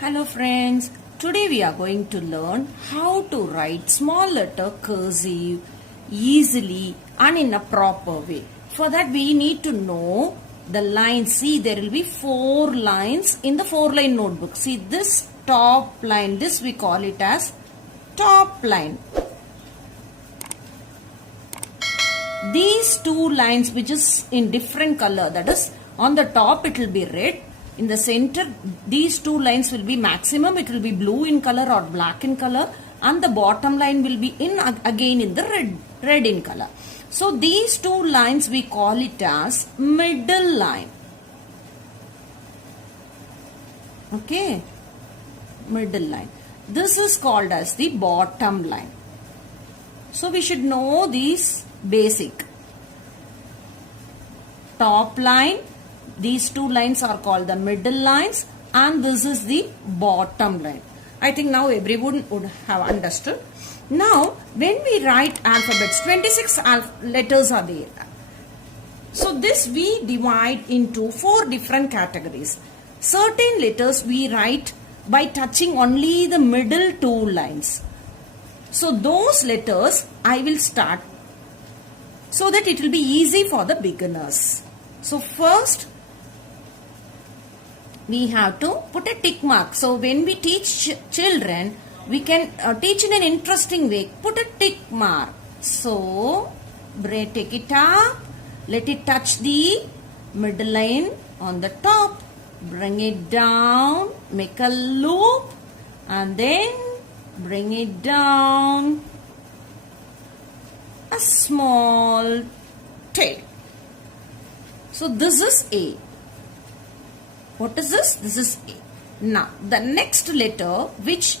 Hello friends, today we are going to learn how to write small letter cursive easily and in a proper way. For that we need to know the lines. See, there will be 4 lines in the 4-line notebook. See, this top line, this we call it as top line. These 2 lines which is in different color, that is on the top it will be red. In the center, these 2 lines will be maximum. It will be blue in color or black in color. And the bottom line will be again in the red in color. So these 2 lines we call it as middle line. Okay. Middle line. This is called as the bottom line. So we should know these basic. Top line. These 2 lines are called the middle lines and this is the bottom line. I think now everyone would have understood. Now when we write alphabets, 26 letters are there. So this we divide into 4 different categories. Certain letters we write by touching only the middle 2 lines. So those letters I will start so that it will be easy for the beginners. So first we have to put a tick mark. So when we teach children, we can teach in an interesting way. Put a tick mark. So take it up. Let it touch the middle line on the top. Bring it down. Make a loop. And then bring it down. A small tail. So this is A. What is this? This is A. Now, the next letter which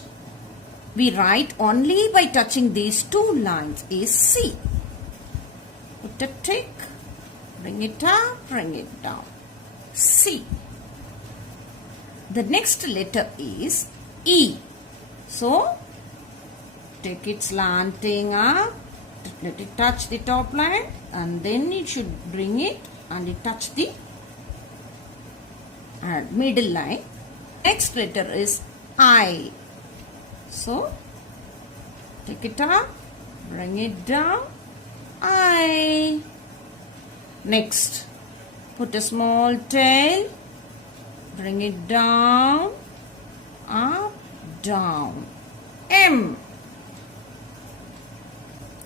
we write only by touching these 2 lines is C. Put a tick, bring it up, bring it down. C. The next letter is E. So, take it slanting up, let it touch the top line and then it should bring it and it touch the middle line. Next letter is I. So take it up, bring it down, I. Next, put a small tail, bring it down, up, down. M.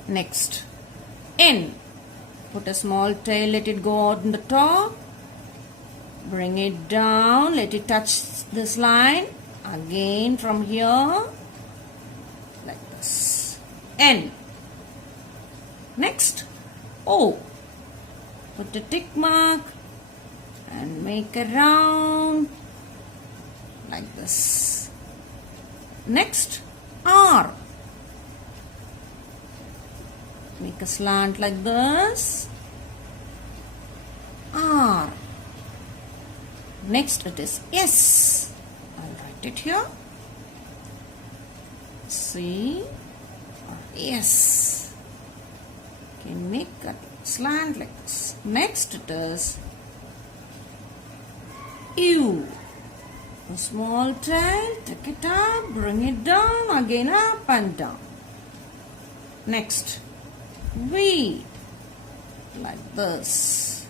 Next, N. Put a small tail, let it go on the top. Bring it down, let it touch this line. Again from here, like this. N. Next, O. Put a tick mark and make a round, like this. Next, R. Make a slant like this. R. Next it is S. I'll write it here. C or S. Can make a slant like this. Next it is U. A small tail, take it up, bring it down, again up and down. Next, V. Like this.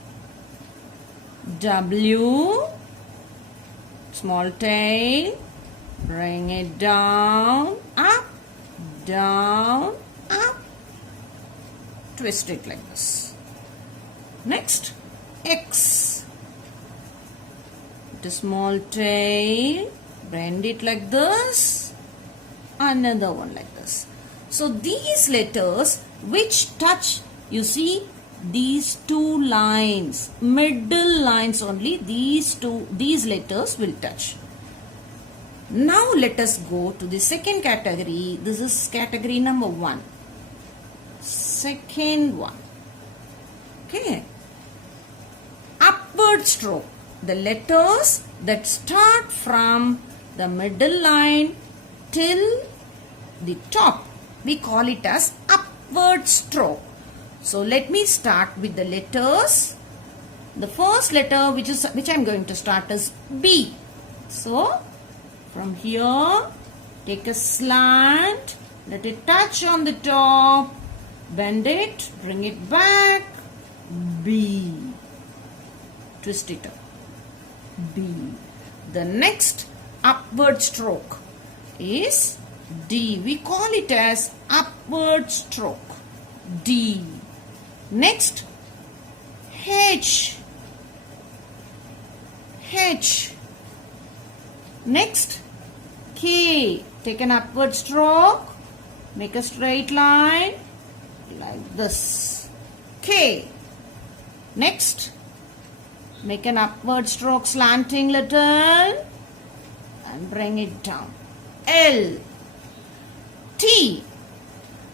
W. Small tail, bring it down, up, twist it like this. Next, X. Put a small tail, bend it like this, another one like this. So these letters which touch, you see, these 2 lines, middle lines only, these letters will touch. Now let us go to the second category. This is category number 1. Second one. Okay. Upward stroke. The letters that start from the middle line till the top, we call it as upward stroke. So let me start with the letters. The first letter which I am going to start is B. So From here, take a slant, let it touch on the top, bend it, bring it back, B. Twist it up, B. The next upward stroke is D. We call it as upward stroke, D. Next, H. H. Next, K. Take an upward stroke, make a straight line like this, K. Next, make an upward stroke slanting little and bring it down, L. T.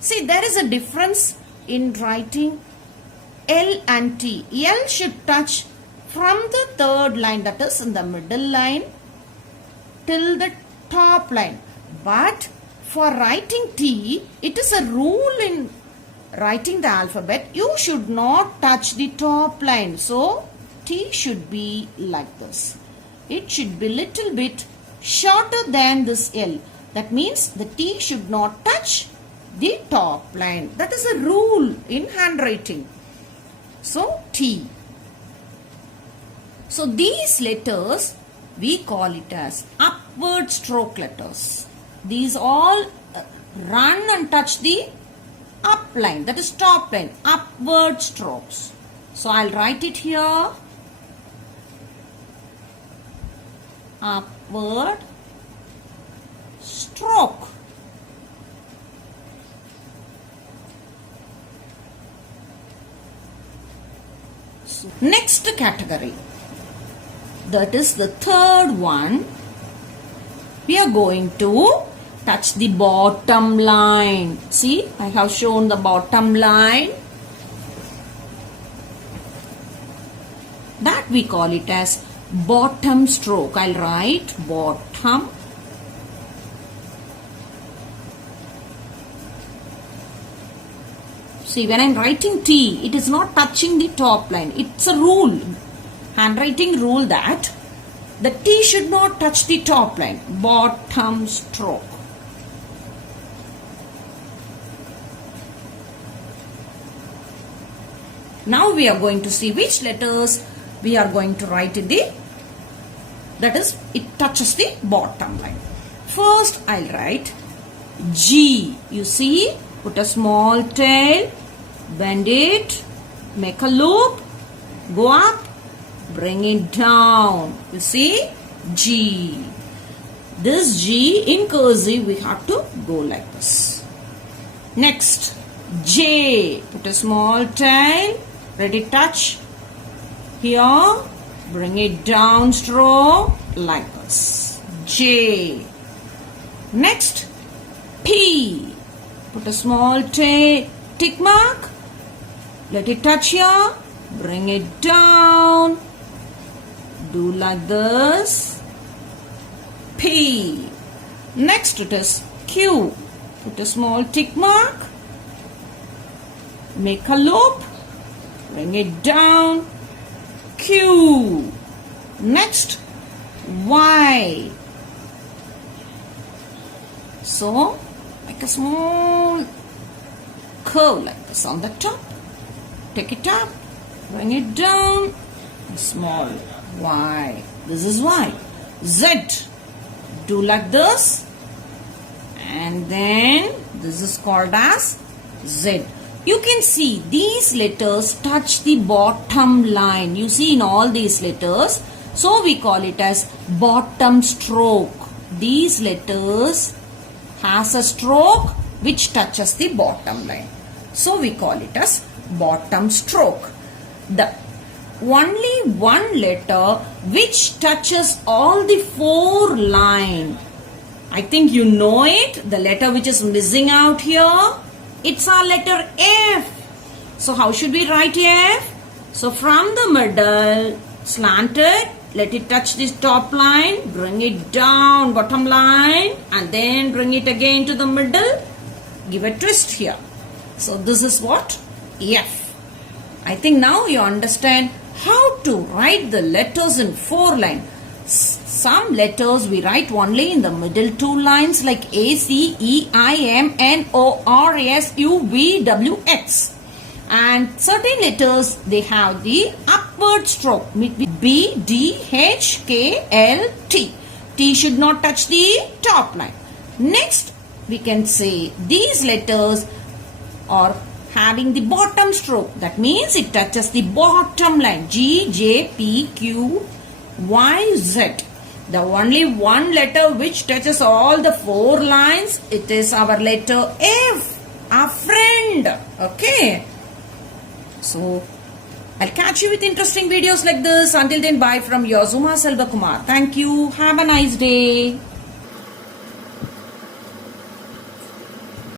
See, there is a difference in writing L and T. L should touch from the third line, that is in the middle line, till the top line. But for writing T, it is a rule in writing the alphabet. You should not touch the top line. So, T should be like this. It should be little bit shorter than this L. That means the T should not touch the top line. That is a rule in handwriting. So, T. So, these letters, we call it as upward stroke letters. These all run and touch the up line, that is top line, upward strokes. So, I'll write it here. Upward stroke. So, next category, that is the third one. We are going to touch the bottom line. See, I have shown the bottom line. That we call it as bottom stroke. I'll write bottom. See, when I'm writing T, it is not touching the top line. It's a rule, handwriting rule, that the T should not touch the top line. Bottom stroke. Now we are going to see which letters we are going to write in the, that is, it touches the bottom line. First, I'll write G. You see, put a small tail, bend it, make a loop, go up, bring it down. You see, G. This G in cursive we have to go like this. Next, J. Put a small tail, let it touch here, bring it down stroke like this. J. Next, P. Put a small tick mark, let it touch here, bring it down, do like this, P. Next it is Q. Put a small tick mark, make a loop, bring it down, Q. Next, Y. So, make a small curve like this on the top. Take it up, bring it down, small Y. This is Y. Z. Do like this. And then this is called as Z. You can see these letters touch the bottom line. You see in all these letters. So we call it as bottom stroke. These letters has a stroke which touches the bottom line. So we call it as bottom stroke. The only one letter which touches all the four lines. I think you know it. The letter which is missing out here, it's our letter F. So how should we write F? So from the middle, slanted, let it touch this top line, bring it down, bottom line, and then bring it again to the middle. Give a twist here. So this is what? F. I think now you understand how to write the letters in four lines. some letters we write only in the middle two lines like A, C, E, I, M, N, O, R, S, U, V, W, X. And certain letters, they have the upward stroke. B, D, H, K, L, T. T should not touch the top line. Next, we can say these letters are having the bottom stroke. That means it touches the bottom line. G, J, P, Q, Y, Z. The only one letter which touches all the four lines, it is our letter F, our friend. Okay. So, I'll catch you with interesting videos like this. Until then, bye from your Zuma Selvakumar. Thank you. Have a nice day.